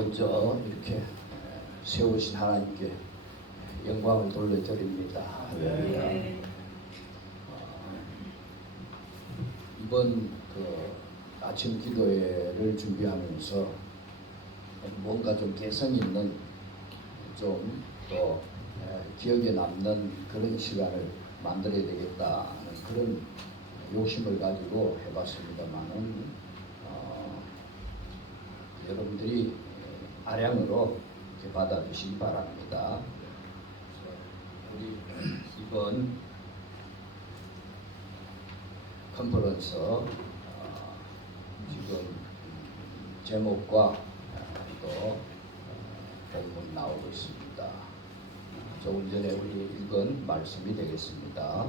먼저 이렇게 세우신 하나님께 영광을 돌려드립니다. 네. 이번 아침 기도회를 준비하면서 뭔가 좀 개성 있는 좀 또 기억에 남는 그런 시간을 만들어야 되겠다는 그런 욕심을 가지고 해봤습니다만은 여러분들이 아량으로 이렇게 받아주시기 바랍니다. 우리 이번 컨퍼런스 지금 제목과 또 본문 나오고 있습니다. 조금 전에 우리 읽은 말씀이 되겠습니다.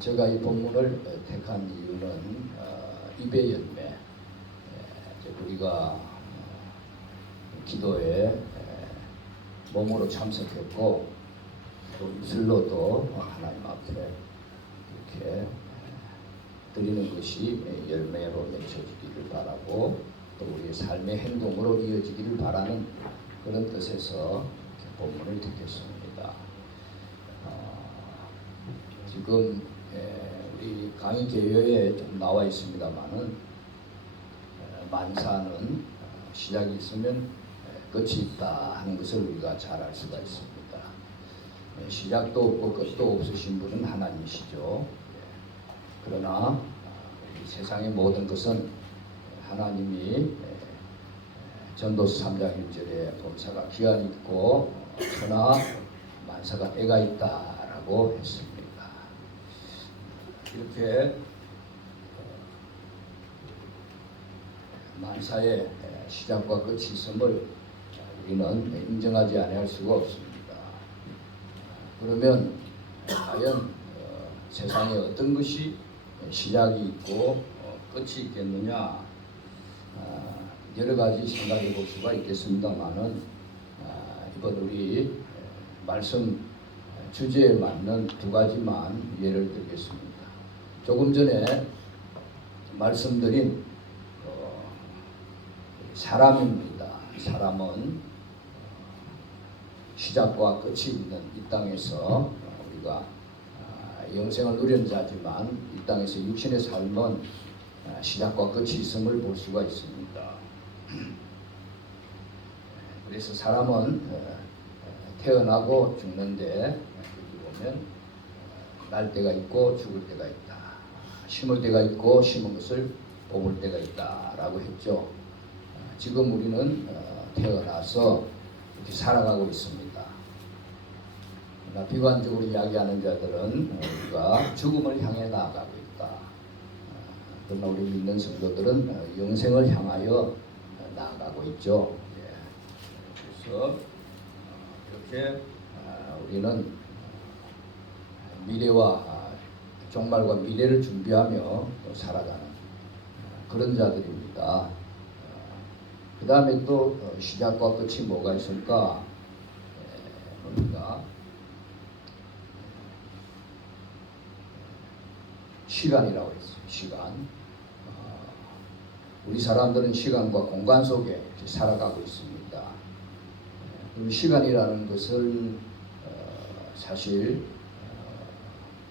제가 이 본문을 택한 이유는 입의 열매, 우리가 기도에 몸으로 참석했고 또 입술로도 하나님 앞에 이렇게 드리는 것이 열매로 맺혀지기를 바라고 또 우리의 삶의 행동으로 이어지기를 바라는 그런 뜻에서 이렇게 본문을 듣겠습니다. 지금 우리 강의 개요에 좀 나와 있습니다만은 만사는 시작이 있으면 끝이 있다 하는 것을 우리가 잘 알 수가 있습니다. 시작도 없고 끝도 없으신 분은 하나님이시죠. 그러나 이 세상의 모든 것은 하나님이 전도서 3장 1절에 범사가 기한이 있고 천하 만사가 때가 있다라고 했습니다. 이렇게 만사의 시작과 끝이 있음을 우리는 인정하지 아니할 수가 없습니다. 그러면 과연 세상에 어떤 것이 시작이 있고 끝이 있겠느냐, 여러 가지 생각해 볼 수가 있겠습니다만은 이번 우리 말씀 주제에 맞는 두 가지만 예를 들겠습니다. 조금 전에 말씀드린 사람입니다. 사람은 시작과 끝이 있는 이 땅에서 우리가 영생을 누리는 자지만 이 땅에서 육신의 삶은 시작과 끝이 있음을 볼 수가 있습니다. 그래서 사람은 태어나고 죽는데 여기 보면 날 때가 있고 죽을 때가 있다. 심을 때가 있고 심은 것을 뽑을 때가 있다라고 했죠. 지금 우리는 태어나서 이렇게 살아가고 있습니다. 그러나 비관적으로 이야기하는 자들은 우리가 죽음을 향해 나아가고 있다. 그러나 우리 믿는 성도들은 영생을 향하여 나아가고 있죠. 그래서 이렇게 우리는 미래와 종말과 미래를 준비하며 또 살아가는 그런 자들입니다. 그 다음에 또 시작과 끝이 뭐가 있을까? 뭡니까? 시간이라고 했어요. 시간. 우리 사람들은 시간과 공간 속에 이렇게 살아가고 있습니다. 그럼 시간이라는 것을 사실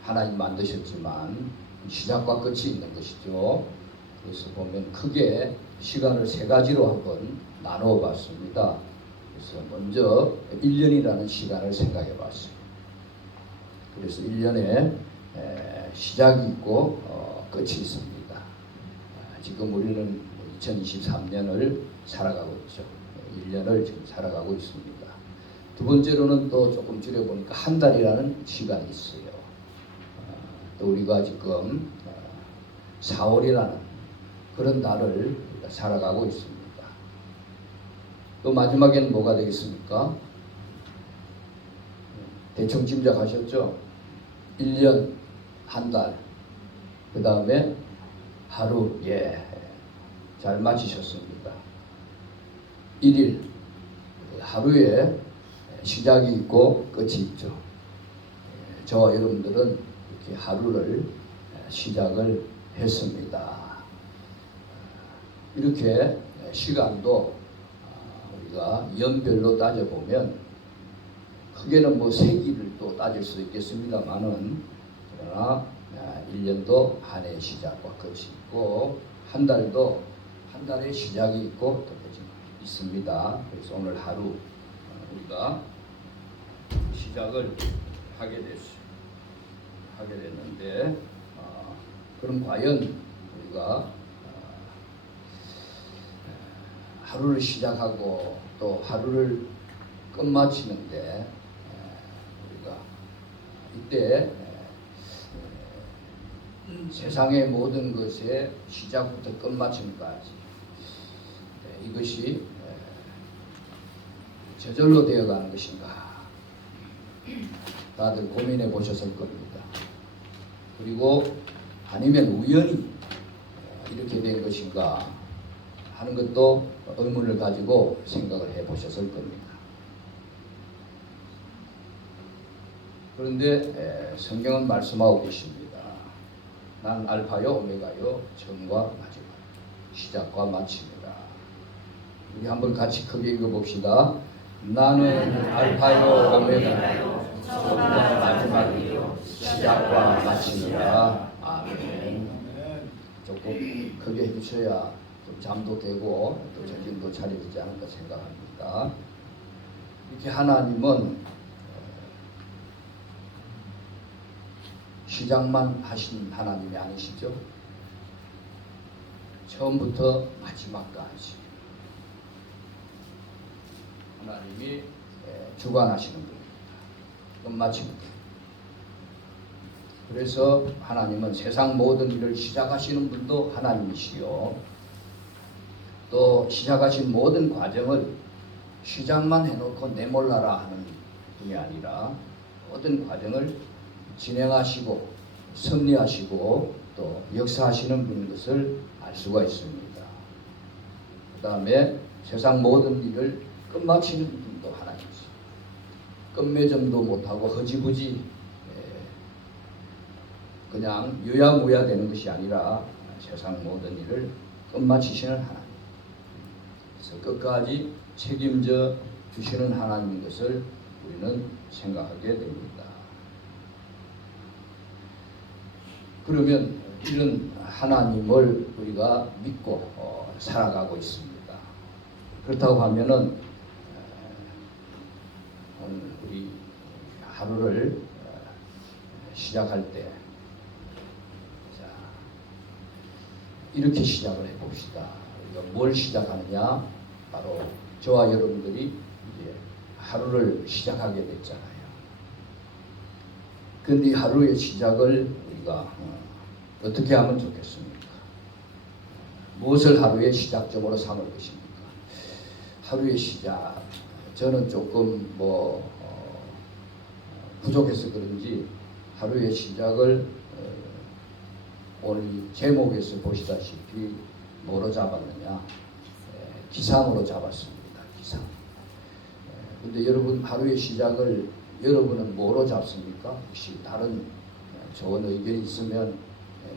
하나님 만드셨지만 시작과 끝이 있는 것이죠. 그래서 보면 크게 시간을 세 가지로 한번 나누어 봤습니다. 그래서 먼저 1년이라는 시간을 생각해 봤어요. 그래서 1년에 시작이 있고 끝이 있습니다. 지금 우리는 2023년을 살아가고 있죠. 1년을 지금 살아가고 있습니다. 두 번째로는 또 조금 줄여보니까 한 달이라는 시간이 있어요. 또 우리가 지금 4월이라는 그런 날을 살아가고 있습니다. 또 마지막에는 뭐가 되겠습니까? 대충 짐작하셨죠? 1년, 한 달, 그 다음에 하루, 잘 맞히셨습니다. 1일, 하루에 시작이 있고 끝이 있죠. 저와 여러분들은 이렇게 하루를 시작을 했습니다. 이렇게 시간도 우리가 연별로 따져보면 크게는 뭐 세기를 또 따질 수 있겠습니다만은 그러나 1년도 한 해의 시작과 끝이 있고 한 달도 한 달의 시작이 있고 또 끝이 있습니다. 그래서 오늘 하루 우리가 시작을 하게 됐는데 그럼 과연 우리가 하루를 시작하고 또 하루를 끝마치는데 우리가 이때 세상의 모든 것의 시작부터 끝마침까지 이것이 저절로 되어가는 것인가 다들 고민해 보셨을 겁니다. 그리고 아니면 우연히 이렇게 된 것인가 하는 것도 의문을 가지고 생각을 해 보셨을 겁니다. 그런데 성경은 말씀하고 계십니다. 난 알파요 오메가요 처음과 마지막 시작과 마침이다. 우리 한번 같이 크게 읽어봅시다. 나는 알파요 오메가요 처음과 마지막이요 시작과 마침이다. 아멘. 조금 크게 해주셔야 좀 잠도 깨고 또 정신도 차려지지 않을까 생각합니다. 이렇게 하나님은 시작만 하신 하나님이 아니시죠? 처음부터 마지막까지 하나님이 주관하시는 분입니다. 끝마치는 분. 그래서 하나님은 세상 모든 일을 시작하시는 분도 하나님이시요. 또 시작하신 모든 과정을 시작만 해놓고 내몰라라 하는 분이 아니라 모든 과정을 진행하시고 섭리하시고 또 역사하시는 분인 것을 알 수가 있습니다. 그 다음에 세상 모든 일을 끝마치는 분도 하나님이시죠. 끝맺음도 못하고 허지부지 그냥 유야무야 되는 것이 아니라 세상 모든 일을 끝마치시는 하나님. 그래서 끝까지 책임져 주시는 하나님인 것을 우리는 생각하게 됩니다. 그러면 이런 하나님을 우리가 믿고 살아가고 있습니다. 그렇다고 하면은 오늘 우리 하루를 시작할 때 이렇게 시작을 해봅시다. 우리가 뭘 시작하느냐? 바로 저와 여러분들이 이제 하루를 시작하게 됐잖아요. 그런데 하루의 시작을 우리가 어떻게 하면 좋겠습니까? 무엇을 하루의 시작점으로 삼을 것입니까? 하루의 시작, 저는 조금 부족해서 그런지 하루의 시작을 오늘 제목에서 보시다시피 뭐로 잡았느냐? 기상으로 잡았습니다. 기상. 근데 여러분 하루의 시작을 여러분은 뭐로 잡습니까? 혹시 다른 좋은 의견이 있으면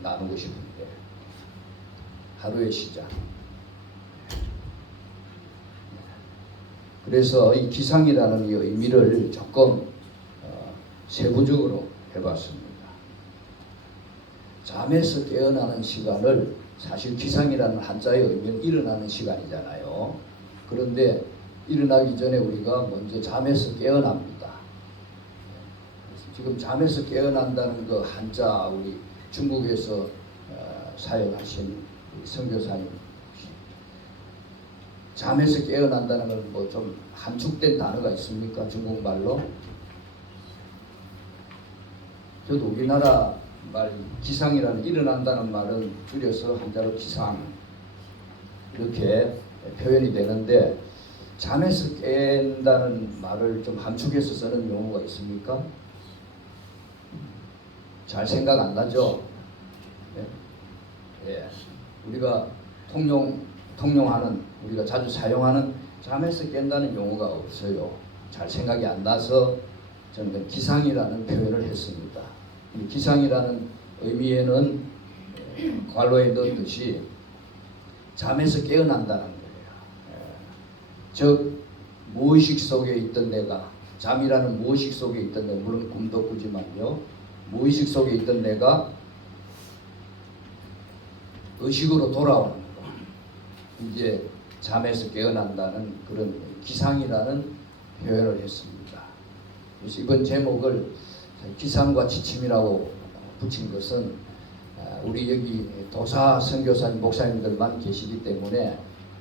나누고 싶은데 하루의 시작. 그래서 이 기상이라는 이 의미를 조금 세부적으로 해봤습니다. 잠에서 깨어나는 시간을 사실 기상이라는 한자의 의미는 일어나는 시간이잖아요. 그런데 일어나기 전에 우리가 먼저 잠에서 깨어납니다. 지금 잠에서 깨어난다는 그 한자 우리 중국에서 사용하신 선교사님 잠에서 깨어난다는 건 뭐 좀 함축된 단어가 있습니까? 중국말로? 저도 우리나라 말 기상이라는 일어난다는 말은 줄여서 한자로 기상 이렇게 표현이 되는데 잠에서 깬다는 말을 좀 함축해서 쓰는 용어가 있습니까? 잘 생각 안 나죠? 예. 우리가 통용하는 우리가 자주 사용하는 잠에서 깬다는 용어가 없어요. 잘 생각이 안 나서 저는 기상이라는 표현을 했습니다. 이 기상이라는 의미에는 괄호에 넣듯이 잠에서 깨어난다는 거예요. 즉 무의식 속에 있던 내가, 잠이라는 무의식 속에 있던 내가, 물론 꿈도 꾸지만요, 무의식 속에 있던 내가 의식으로 돌아오는 거, 이제 잠에서 깨어난다는 그런 기상이라는 표현을 했습니다. 그래서 이번 제목을 기상과 지침이라고 붙인 것은 우리 여기 도사 선교사님 목사님들만 계시기 때문에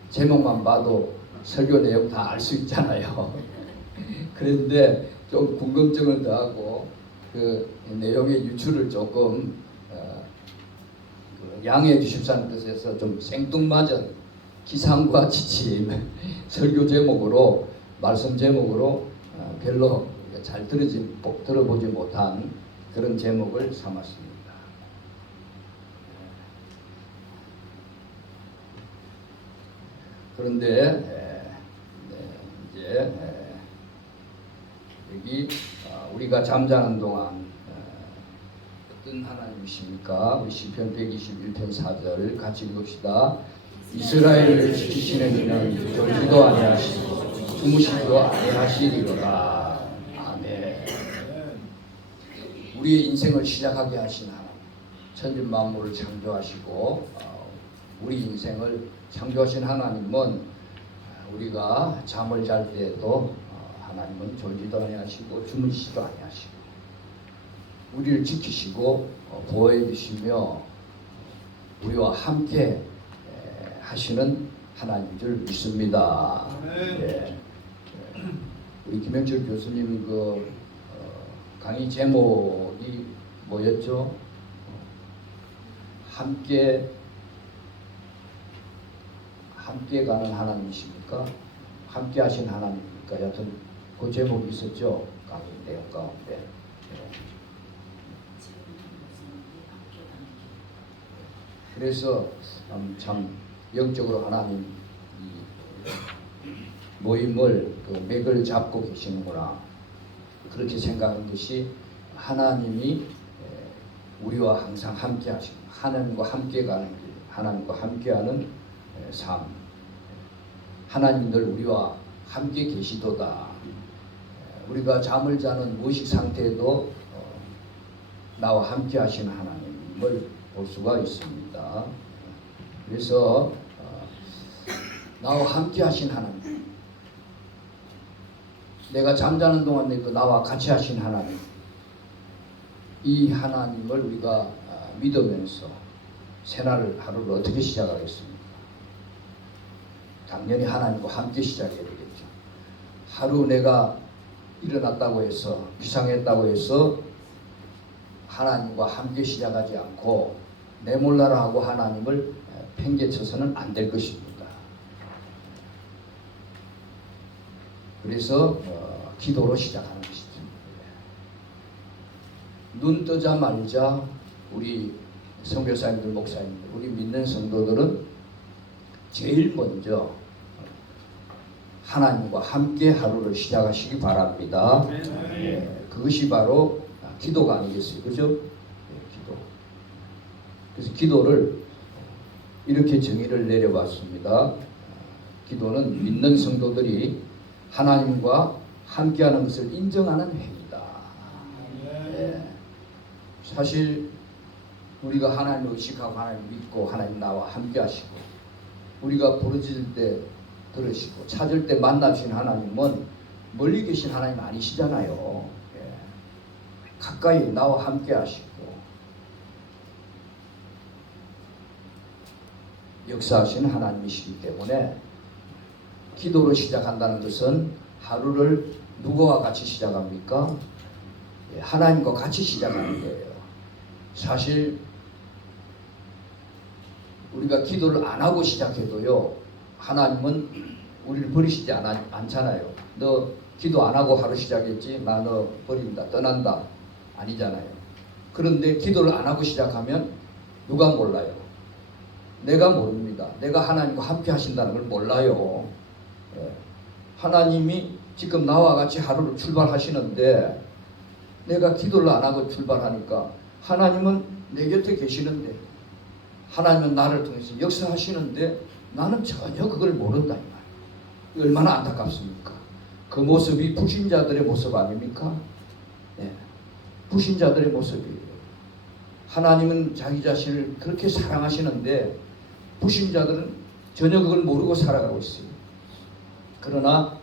제목만 봐도 설교 내용 다 알 수 있잖아요. 그런데 좀 궁금증을 더하고 그 내용의 유추를 조금 양해해 주십사는 뜻에서 좀 생뚱맞은 기상과 지침 설교 제목으로, 말씀 제목으로 별로 잘 들어보지 못한 그런 제목을 삼았습니다. 그런데 이제 여기 우리가 잠자는 동안 어떤 하나님이십니까? 우리 시편 121편 4절 같이 읽읍시다. 이스라엘을 지키시는 이는 졸지도 아니하시고 주무시지도 아니하시리로다. 아멘. 우리의 인생을 시작하게 하신 하나님, 천지 만물을 창조하시고 우리 인생을 창조하신 하나님은 우리가 잠을 잘 때에도 하나님은 졸지도 아니하시고 주무시지도 아니하시고 우리를 지키시고 보호해 주시며 우리와 함께 하시는 하나님인 줄 믿습니다. 네. 우리 김영철 교수님 그 강의 제목이 뭐였죠? 함께 가는 하나님이십니까? 함께 하신 하나님입니까? 여하튼 그 제목이 있었죠. 강의 내용 가운데. 네. 그래서 참 영적으로 하나님 모임을 그 맥을 잡고 계시는구나, 그렇게 생각한 것이 하나님이 우리와 항상 함께 하시고 하나님과 함께 가는 길, 하나님과 함께하는 삶, 하나님 늘 우리와 함께 계시도다. 우리가 잠을 자는 무의식 상태에도 나와 함께 하시는 하나님을 볼 수가 있습니다. 그래서 나와 함께 하신 하나님, 내가 잠자는 동안에도 나와 같이 하신 하나님, 이 하나님을 우리가 믿으면서 새날 하루를 어떻게 시작하겠습니까? 당연히 하나님과 함께 시작해야 되겠죠. 하루 내가 일어났다고 해서, 기상했다고 해서 하나님과 함께 시작하지 않고 내 몰라라 하고 하나님을 팽개쳐서는 안 될 것입니다. 그래서 기도로 시작하는 것이죠. 눈 뜨자마자 우리 선교사님들, 목사님들, 우리 믿는 성도들은 제일 먼저 하나님과 함께 하루를 시작하시기 바랍니다. 네, 그것이 바로 기도가 아니겠어요, 그죠? 네, 기도. 그래서 기도를 이렇게 정의를 내려봤습니다. 기도는 믿는 성도들이 하나님과 함께하는 것을 인정하는 행위다. 네. 사실 우리가 하나님을 의식하고 하나님을 믿고 하나님 나와 함께하시고 우리가 부르짖을 때 들으시고 찾을 때 만나주신 하나님은 멀리 계신 하나님 아니시잖아요. 예. 가까이 나와 함께하시고 역사하시는 하나님이시기 때문에 기도로 시작한다는 것은 하루를 누구와 같이 시작합니까? 예, 하나님과 같이 시작하는 거예요. 사실 우리가 기도를 안 하고 시작해도요, 하나님은 우리를 버리시지 않잖아요. 너 기도 안 하고 하루 시작했지? 나 너 버린다, 떠난다. 아니잖아요. 그런데 기도를 안 하고 시작하면 누가 몰라요? 내가 모릅니다. 내가 하나님과 함께 하신다는 걸 몰라요. 하나님이 지금 나와 같이 하루를 출발하시는데 내가 기도를 안 하고 출발하니까 하나님은 내 곁에 계시는데, 하나님은 나를 통해서 역사하시는데 나는 전혀 그걸 모른다 이 말. 얼마나 안타깝습니까? 그 모습이 불신자들의 모습 아닙니까? 네. 불신자들의 모습이에요. 하나님은 자기 자신을 그렇게 사랑하시는데 불신자들은 전혀 그걸 모르고 살아가고 있어요. 그러나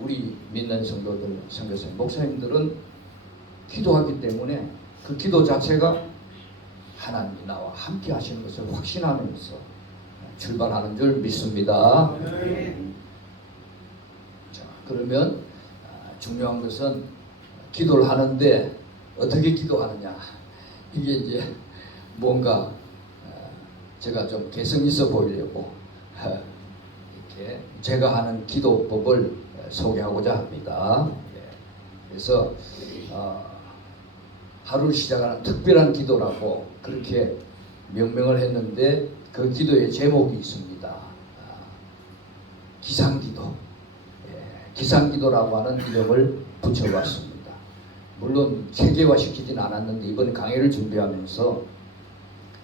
우리 믿는 성도들, 선교사님, 목사님들은 기도하기 때문에 그 기도 자체가 하나님이 나와 함께 하시는 것을 확신하면서 출발하는 줄 믿습니다. 자, 그러면 중요한 것은 기도를 하는데 어떻게 기도하느냐. 이게 이제 뭔가 제가 좀 개성 있어 보이려고 이렇게 제가 하는 기도법을 소개하고자 합니다. 그래서 하루를 시작하는 특별한 기도라고 그렇게 명명을 했는데 그 기도의 제목이 있습니다. 기상기도. 기상기도라고 하는 이름을 붙여봤습니다. 물론 체계화시키진 않았는데 이번에 강의를 준비하면서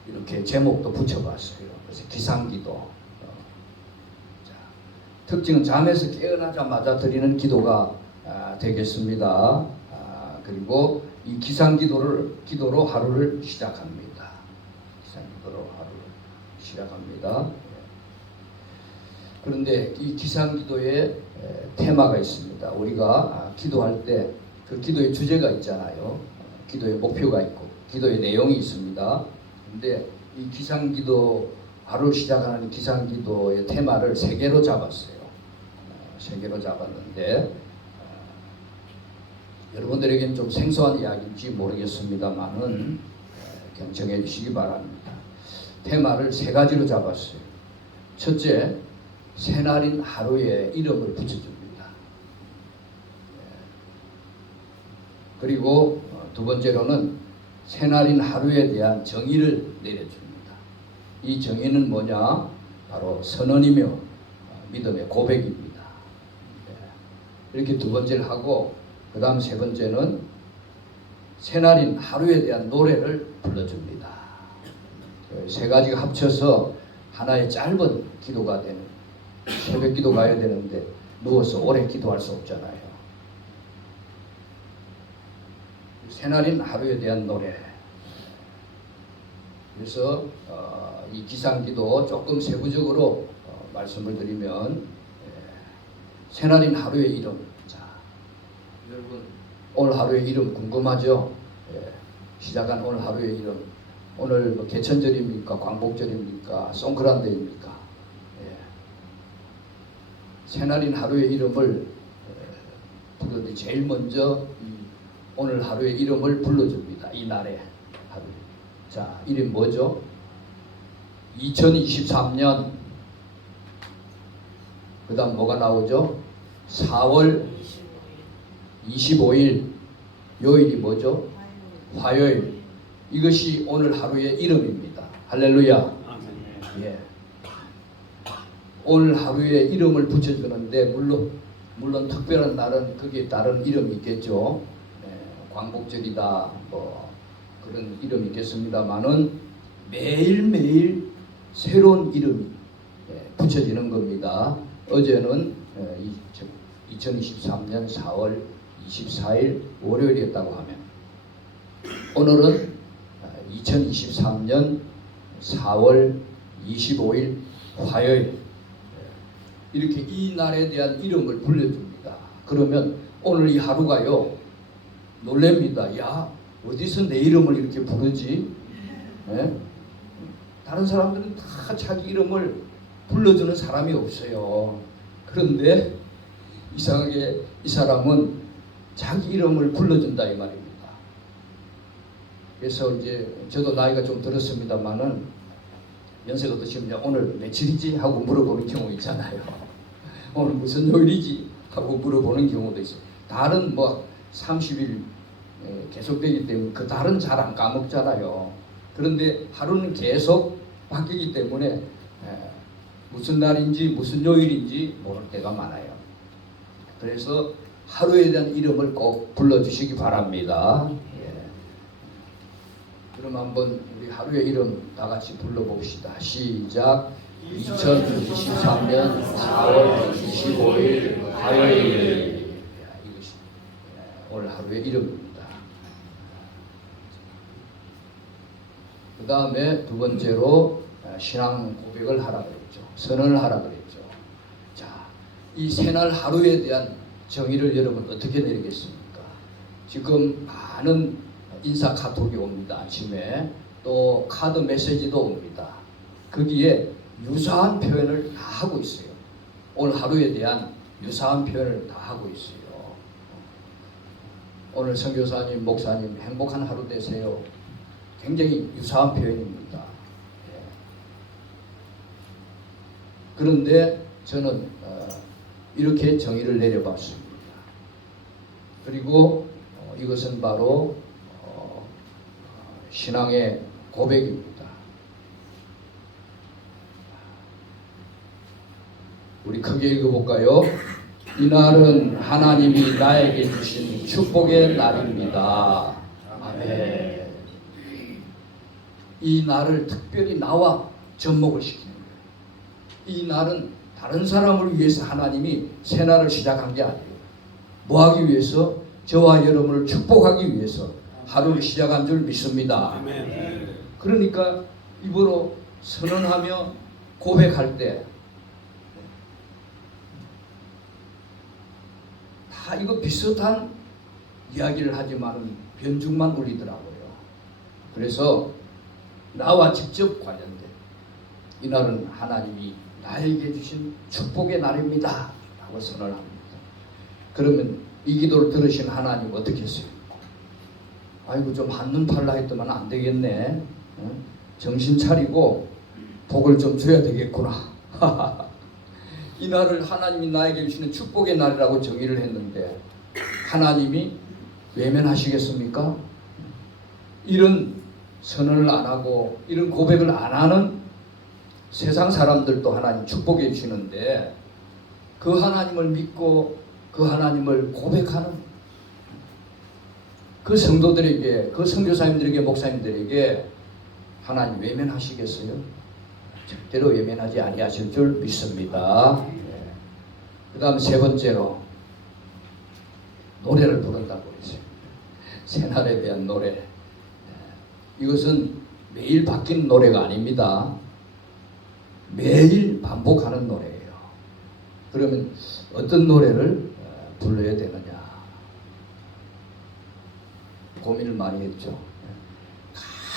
이렇게 제목도 붙여봤어요. 그래서 기상기도. 특징은 잠에서 깨어나자마자 드리는 기도가 되겠습니다. 그리고 이 기상기도로 하루를 시작합니다. 기상기도로 하루를 시작합니다. 그런데 이 기상기도에 테마가 있습니다. 우리가 기도할 때 그 기도의 주제가 있잖아요. 기도의 목표가 있고 기도의 내용이 있습니다. 그런데 이 기상기도 하루 시작하는 기상기도의 테마를 3개로 잡았어요. 3개로 잡았는데 여러분들에게는 좀 생소한 이야기인지 모르겠습니다만은 그냥 정해 주시기 바랍니다. 테마를 3가지로 잡았어요. 첫째, 새날인 하루에 이름을 붙여줍니다. 그리고 두 번째로는 새날인 하루에 대한 정의를 내려줍니다. 이 정의는 뭐냐? 바로 선언이며 믿음의 고백입니다. 이렇게 두 번째를 하고 그 다음 세 번째는 새날인 하루에 대한 노래를 불러줍니다. 3가지가 합쳐서 하나의 짧은 기도가 되는, 새벽 기도 가야 되는데 누워서 오래 기도할 수 없잖아요. 새날인 하루에 대한 노래. 그래서 이 기상기도 조금 세부적으로 말씀을 드리면 새날인 하루의 이름. 자, 여러분 오늘 하루의 이름 궁금하죠? 시작한 오늘 하루의 이름. 오늘 뭐 개천절입니까? 광복절입니까? 송크란데입니까? 새날인 하루의 이름을 부르는데 제일 먼저 오늘 하루의 이름을 불러줍니다. 이 날의 하루. 자, 이름 뭐죠? 2023년. 그 다음 뭐가 나오죠? 4월 25일. 요일이 뭐죠? 화요일. 이것이 오늘 하루의 이름입니다. 할렐루야. 예. 오늘 하루에 이름을 붙여주는데 물론 특별한 날은 거기에 다른 이름이 있겠죠. 광복절이다 뭐 그런 이름이 있겠습니다만은 매일매일 새로운 이름이 붙여지는 겁니다. 어제는 2023년 4월 24일 월요일이었다고 하면 오늘은 2023년 4월 25일 화요일. 이렇게 이 날에 대한 이름을 불러줍니다. 그러면 오늘 이 하루가요 놀랍니다. 야, 어디서 내 이름을 이렇게 부르지? 다른 사람들은 다 자기 이름을 불러주는 사람이 없어요. 그런데 이상하게 이 사람은 자기 이름을 불러준다 이 말입니다. 그래서 이제 저도 나이가 좀 들었습니다만은 연세가 드시면 오늘 며칠이지 하고 물어보는 경우 있잖아요. 오늘 무슨 요일이지 하고 물어보는 경우도 있어요. 달은 뭐 30일 계속되기 때문에 그 달은 잘 안 까먹잖아요. 그런데 하루는 계속 바뀌기 때문에 무슨 날인지 무슨 요일인지 모를 때가 많아요. 그래서 하루에 대한 이름을 꼭 불러주시기 바랍니다. 그럼 한번 우리 하루의 이름 다 같이 불러봅시다. 시작. 2023년 4월 25일 화요일. 하루의 이름입니다. 그 다음에 두 번째로 신앙 고백을 하라 그랬죠. 선언을 하라 그랬죠. 자, 이 새날 하루에 대한 정의를 여러분 어떻게 내리겠습니까? 지금 많은 인사 카톡이 옵니다. 아침에 또 카드 메시지도 옵니다. 거기에 유사한 표현을 다 하고 있어요. 오늘 하루에 대한 유사한 표현을 다 하고 있어요. 오늘 선교사님, 목사님 행복한 하루 되세요. 굉장히 유사한 표현입니다. 예. 그런데 저는 이렇게 정의를 내려봤습니다. 그리고 이것은 바로 신앙의 고백입니다. 우리 크게 읽어볼까요? 이날은 하나님이 나에게 주신 축복의 날입니다. 아멘. 이 날을 특별히 나와 접목을 시키는 거예요. 이 날은 다른 사람을 위해서 하나님이 새 날을 시작한 게 아니에요. 뭐 하기 위해서? 저와 여러분을 축복하기 위해서 하루를 시작한 줄 믿습니다. 아멘. 그러니까 입으로 선언하며 고백할 때 다 이거 비슷한 이야기를 하지만 변죽만 울리더라고요. 그래서 나와 직접 관련된 이날은 하나님이 나에게 주신 축복의 날입니다 라고 선언합니다. 그러면 이 기도를 들으신 하나님 어떻게 했어요? 아이고 좀 한눈 팔라 했더만 안 되겠네. 정신 차리고 복을 좀 줘야 되겠구나. 이 날을 하나님이 나에게 주시는 축복의 날이라고 정의를 했는데 하나님이 외면하시겠습니까? 이런 선언을 안 하고 이런 고백을 안 하는 세상 사람들도 하나님 축복해 주시는데 그 하나님을 믿고 그 하나님을 고백하는 그 성도들에게, 그 선교사님들에게, 목사님들에게 하나님 외면하시겠어요? 절대로 외면하지 아니하실 줄 믿습니다. 그 다음 세 번째로 노래를 부른다고 했어요. 새날에 대한 노래. 이것은 매일 바뀌는 노래가 아닙니다. 매일 반복하는 노래예요. 그러면 어떤 노래를 불러야 되느냐 고민을 많이 했죠.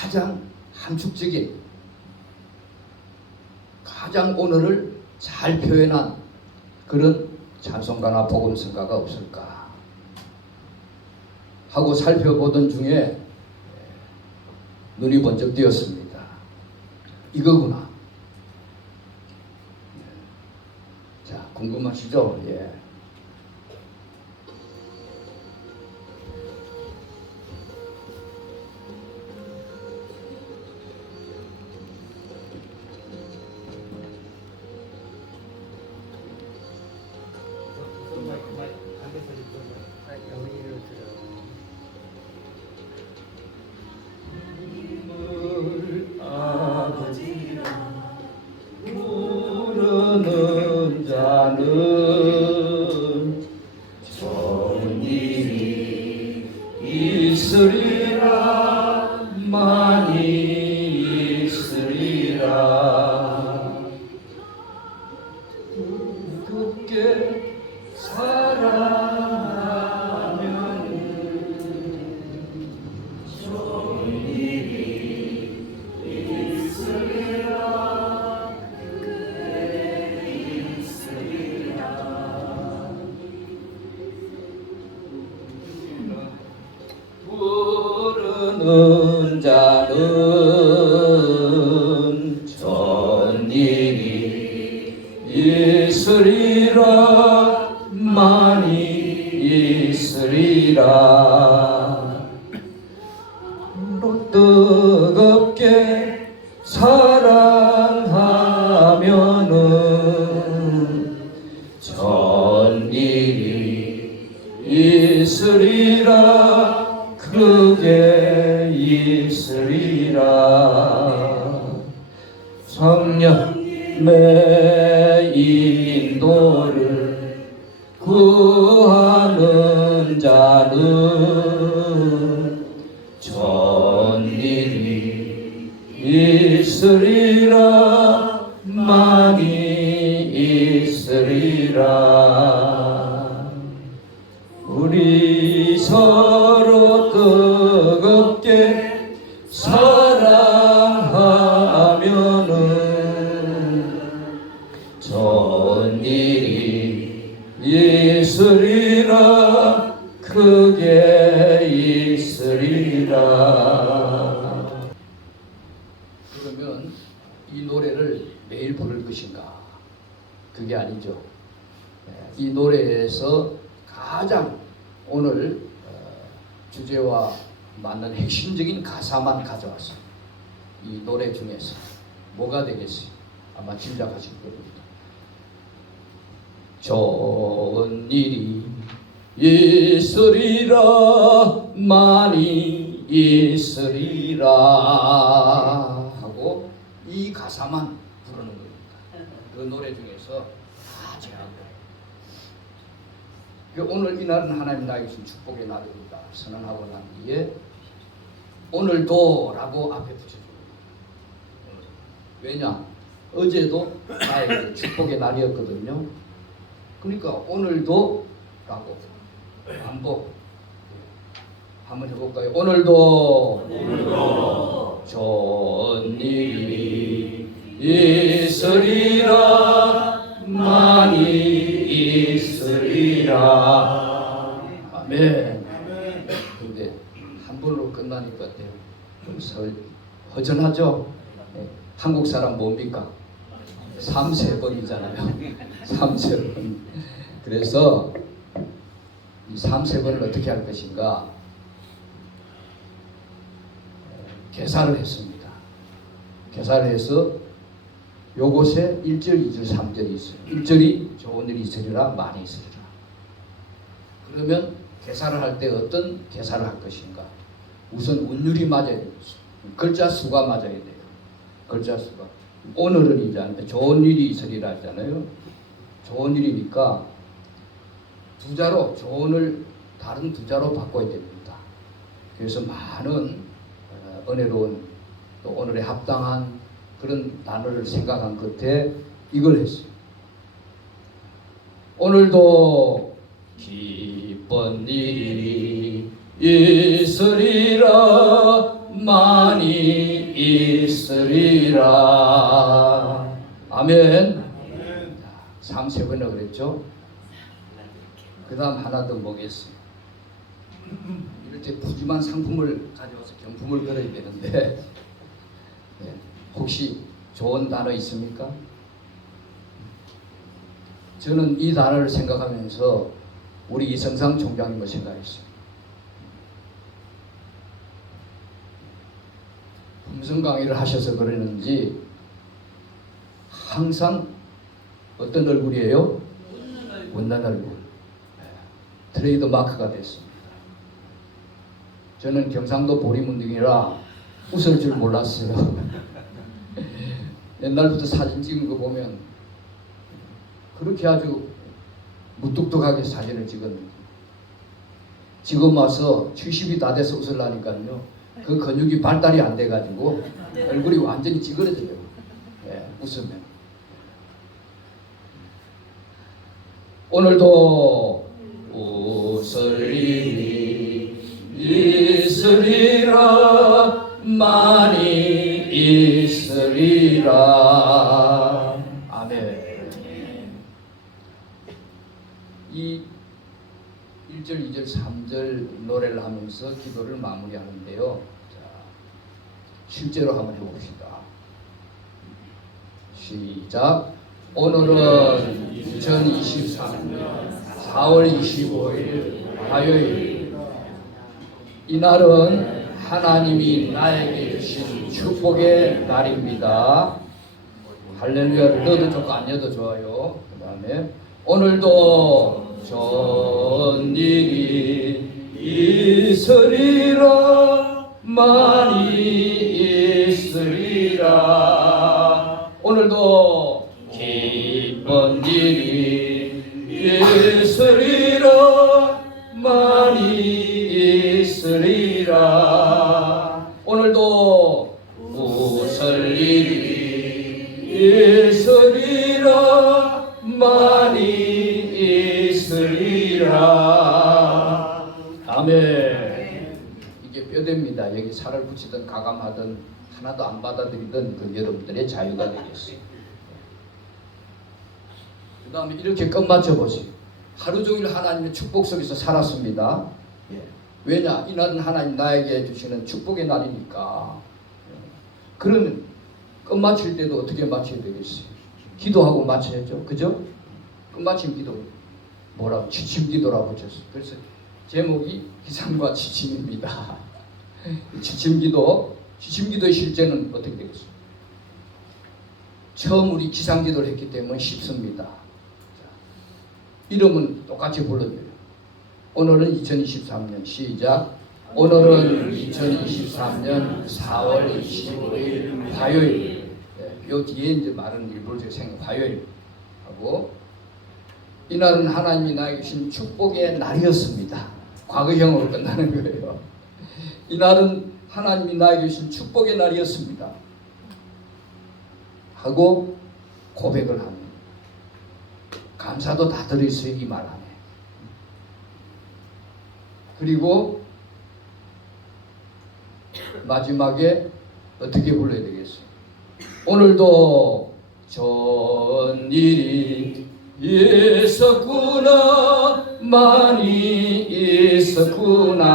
가장 함축적인, 가장 오늘을 잘 표현한 그런 찬송가나 복음성가가 없을까 하고 살펴보던 중에 눈이 번쩍 띄었습니다. 이거구나. 자, 궁금하시죠? 예. 부르는 자는 좋은 일이 있으리라, 많이 있으리라. 굳게 사랑하면 좋은 일이 있으리라, 그대 있으리라. 부르는 자는 좋은 일이 있으리라, 많이 있으리라. 뜨겁게 사랑하면은 좋은 일이 있으리라, 크게 있으리라. 성령의 인도를 구하는 믿는 자는 좋은 일이 있으리라 많이 있으리라. 우리 서로 뜨겁게 사랑하면은 좋은 일이 있으리라 크게 있으리라. 그러면 이 노래를 매일 부를 것인가? 그게 아니죠. 이 노래에서 가장 오늘 주제와 맞는 핵심적인 가사만 가져왔어요. 이 노래 중에서 뭐가 되겠어요? 아마 짐작하실 겁니다. 좋은 일이 있으리라 많이 있으리라 하고 이 가사만 부르는 겁니다. 그 노래 중에서 다 제한 거예요. 오늘 이 날은 하나님 나에게 주신 축복의 날입니다 선언하고 난 뒤에 오늘도 라고 앞에 붙여줘요. 왜냐? 어제도 나에게 축복의 날이었거든요. 그러니까 오늘도 라고 반복 한번 해볼까요? 오늘도 좋은 일이 있으리라 많이 있으리라. 아멘. 근데 한 번으로 끝나니까 좀 허전하죠? 한국 사람 뭡니까? 3-3번이잖아요. 3-3번. 그래서 이 3-3번을 어떻게 할 것인가? 계산을 했습니다. 계산을 해서 요곳에 1절, 2절, 3절이 있어요. 1절이 좋은 일이 있으리라 많이 있으리라. 그러면 계산을 할 때 어떤 계산을 할 것인가? 우선 운율이 맞아야 돼요. 글자 수가 맞아야 돼요. 글자 수가. 오늘은 이제 좋은 일이 있으리라 하잖아요. 좋은 일이니까 두 자로 좋은을 다른 두 자로 바꿔야 됩니다. 그래서 많은 은혜로운 또 오늘에 합당한 그런 단어를 생각한 끝에 이걸 했어요. 오늘도 기쁜 일이 있으리라 많이 있으리라. 아멘. 3-3번이라고 그랬죠. 그 다음 하나 더 뭐겠어요? 이럴 때 푸짐한 상품을 가져와서 경품을 걸어야 되는데 네. 혹시 좋은 단어 있습니까? 저는 이 단어를 생각하면서 우리 이성상 총장님을 생각했어요. 품성 강의를 하셔서 그러는지 항상 어떤 얼굴이에요? 웃는 얼굴. 트레이드 마크가 됐습니다. 저는 경상도 보리문둥이라 웃을 줄 몰랐어요. 옛날부터 사진 찍은 거 보면 그렇게 아주 무뚝뚝하게 사진을 찍었는데 지금 와서 70이 다 돼서 웃으려니까요. 그 근육이 발달이 안 돼가지고 얼굴이 완전히 찌그러져요. 네, 웃으면. 오늘도 웃을 일이 있으리라 많이 있으리라. 아멘. 이 1절, 2절, 3절 노래를 하면서 기도를 마무리하는데요. 자, 실제로 한번 해봅시다. 시작. 오늘은 2023년 4월 25일 화요일. 이날은 하나님이 나에게 주신 축복의 날입니다. 할렐루야를 넣어도 좋고 안 넣어도 좋아요. 그 다음에 오늘도 좋은 일이 있으리라 많이 있으리라. 오늘도 기쁜 일이 있으리라 많이 있으리라. 오늘도 웃을 일이 있으리라. 많이 있으리라. 아멘. 이게 뼈대입니다. 여기 살을 붙이든 가감하든 하나도 안 받아들이든 그 여러분들의 자유가 되겠어요. 그 다음에 이렇게 끝마쳐 보세요. 하루 종일 하나님의 축복 속에서 살았습니다. 왜냐? 이날은 하나님 나에게 주시는 축복의 날이니까. 그러면 끝마칠 때도 어떻게 마쳐야 되겠어요? 기도하고 마쳐야죠. 그죠? 끝마침 기도 뭐라고? 지침 기도라고 쳤어요. 그래서 제목이 기상과 지침입니다. 지침 기도의 실제는 어떻게 되겠어요? 처음 우리 기상 기도를 했기 때문에 쉽습니다. 자, 이름은 똑같이 불러줘요. 오늘은 2023년 시작. 오늘은 2023년 4월 25일 화요일. 요 뒤에 이제 말은 일부러 생각 화요일 하고, 이날은 하나님이 나에게 주신 축복의 날이었습니다. 과거형으로 끝나는 거예요. 이날은 하나님이 나에게 주신 축복의 날이었습니다. 하고 고백을 합니다. 감사도 다 들어있어요. 이 말 안에. 그리고 마지막에 어떻게 불러야 되겠어요? 오늘도 좋은 일이 있었구나. 많이 있었구나.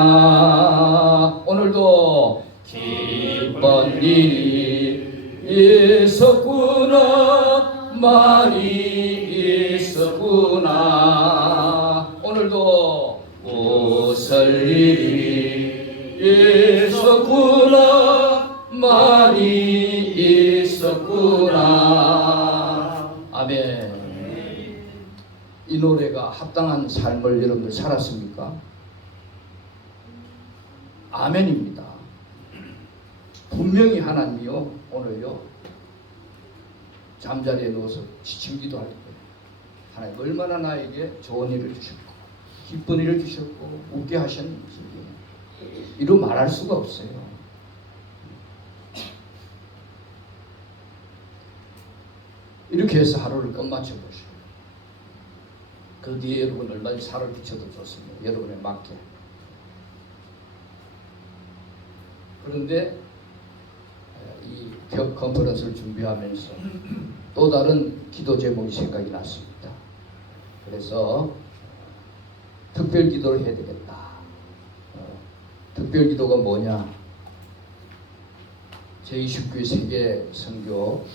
오늘도 기쁜 일이 있었구나. 많이 있었구나. 오늘도 웃을 일이 있었구나. 많이 있었구나. 아멘. 이 노래가 합당한 삶을 여러분들 살았습니까? 아멘입니다. 분명히 하나님이요, 오늘요, 잠자리에 누워서 지침 기도할 때 하나님 얼마나 나에게 좋은 일을 주셨고 기쁜 일을 주셨고 웃게 하셨는지 이루 말할 수가 없어요. 이렇게 해서 하루를 끝마쳐 보시오. 그 뒤에 여러분 얼마나 살을 비춰도 좋습니다. 여러분에 맞게. 그런데 이 컨퍼런스를 준비하면서 또 다른 기도 제목이 생각이 났습니다. 그래서 특별 기도를 해야 되겠다. 특별 기도가 뭐냐? 제29회 세계 선교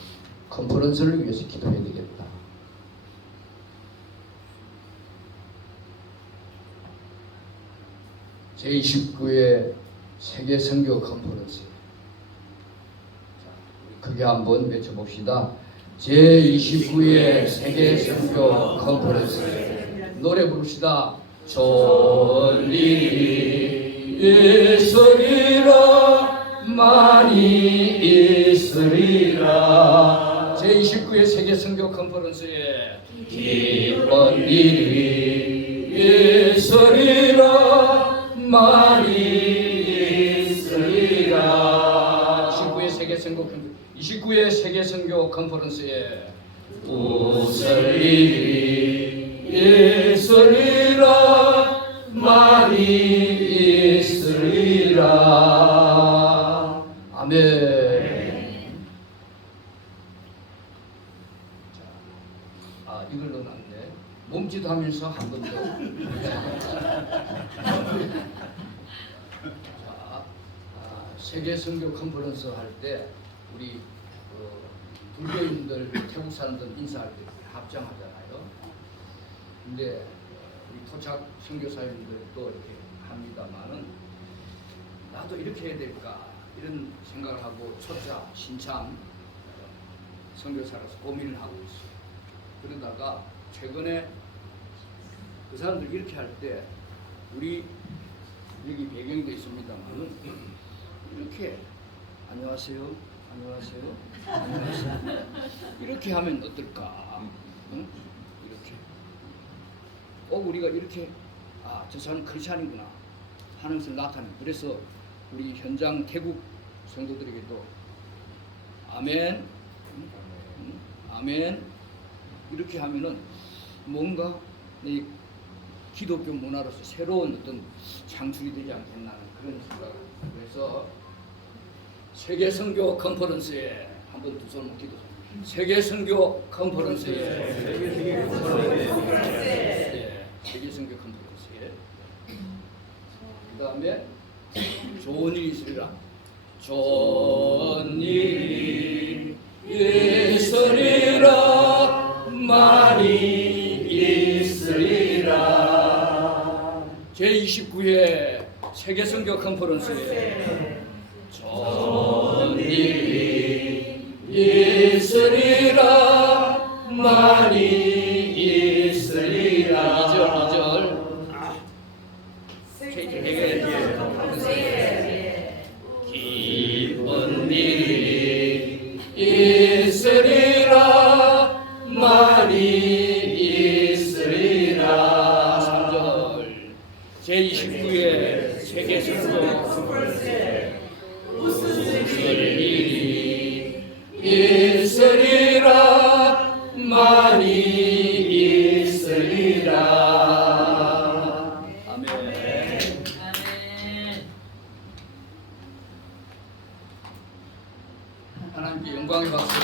컨퍼런스를 위해서 기도해야 되겠다. 제29회 세계 선교 컨퍼런스. 크게 한번 외쳐봅시다. 제29회 세계 선교 컨퍼런스. 노래 부릅시다. 좋은 일이 있으리라. 많이 있으리라. 제29회 세계 선교 컨퍼런스에 기쁜 일이 있으리라. 많이 있으리라. 29회 세계 선교 컨퍼런스에 웃을 일이 있으리라. 많이 있으리라. 아멘. 자, 이걸 넣어놨네. 몸짓 하면서 한 번 더. 세계 선교 컨퍼런스 할 때 우리 불교인들, 태국 사람들 인사할 때 합장하잖아요. 근데 우리 토착 선교사님들도 이렇게 합니다만은 나도 이렇게 해야 될까 이런 생각을 하고 초짜 신참 선교사로서 고민을 하고 있어요. 그러다가 최근에 그 사람들 이렇게 할 때 우리 여기 배경도 있습니다만은 이렇게 안녕하세요, 안녕하세요, 안녕하세요 이렇게 하면 어떨까? 응? 이렇게 꼭 우리가 이렇게 저 사람 크리스찬이구나 하는 것을 나타내. 그래서 우리 현장 태국 성도들에게도 아멘, 아멘 이렇게 하면은 뭔가 이 기독교 문화로서 새로운 어떤 창출이 되지 않겠나 하는 그런 생각을. 그래서 세계 선교 컨퍼런스에 한번 두 손 기도. 세계 선교 컨퍼런스에 세계 선교 컨퍼런스에 그다음에 좋은 일이 있으리라. 좋은 일이 있으리라. 많이 있으리라. 제29회 세계 선교 컨퍼런스에 좋은 일이 있으리라. 많이 있으리라. 2절 기쁜 일이 있으리라. 많이 있으리라. 3절 제29회 세계 선교 컨퍼런스에 웃을 일이 있으리라. 많이 있으리라. 아멘. 하나님께 영광의 박수.